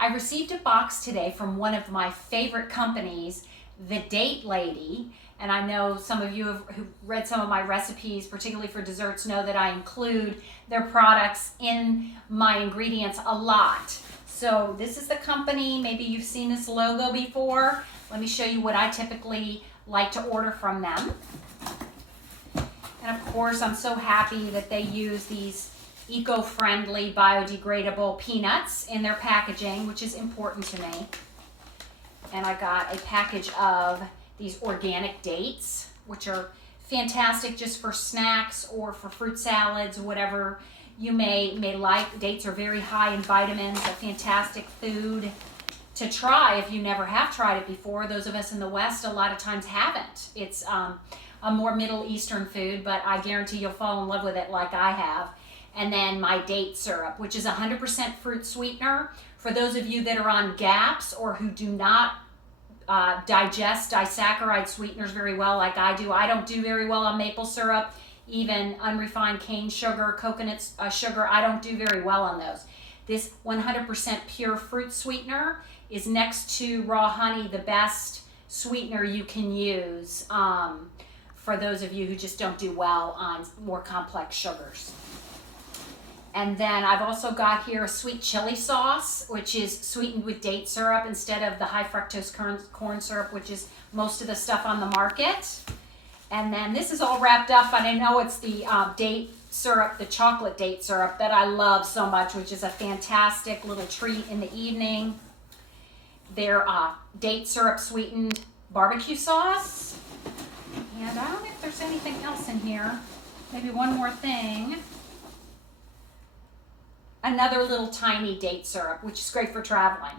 I received a box today from one of my favorite companies, The Date Lady, and I know some of you who've read some of my recipes, particularly for desserts, know that I include their products in my ingredients a lot. So this is the company. Maybe you've seen this logo before. Let me show you what I typically like to order from them. And of course, I'm so happy that they use these eco-friendly, biodegradable peanuts in their packaging, which is important to me. And I got a package of these organic dates, which are fantastic just for snacks or for fruit salads, whatever you may like. Dates are very high in vitamins, a fantastic food to try if you never have tried it before. Those of us in the West a lot of times haven't. It's a more Middle Eastern food, but I guarantee you'll fall in love with it like I have. And then my date syrup, which is 100% fruit sweetener. For those of you that are on GAPS or who do not digest disaccharide sweeteners very well like I do. I don't do very well on maple syrup, even unrefined cane sugar, coconut sugar. I don't do very well on those. This 100% pure fruit sweetener is, next to raw honey, the best sweetener you can use for those of you who just don't do well on more complex sugars. And then I've also got here a sweet chili sauce, which is sweetened with date syrup instead of the high fructose corn syrup, which is most of the stuff on the market. And then this is all wrapped up, and I know it's the date syrup, the chocolate date syrup that I love so much, which is a fantastic little treat in the evening. Their date syrup sweetened barbecue sauce. And I don't know if there's anything else in here. Maybe one more thing. Another little tiny date syrup, which is great for traveling.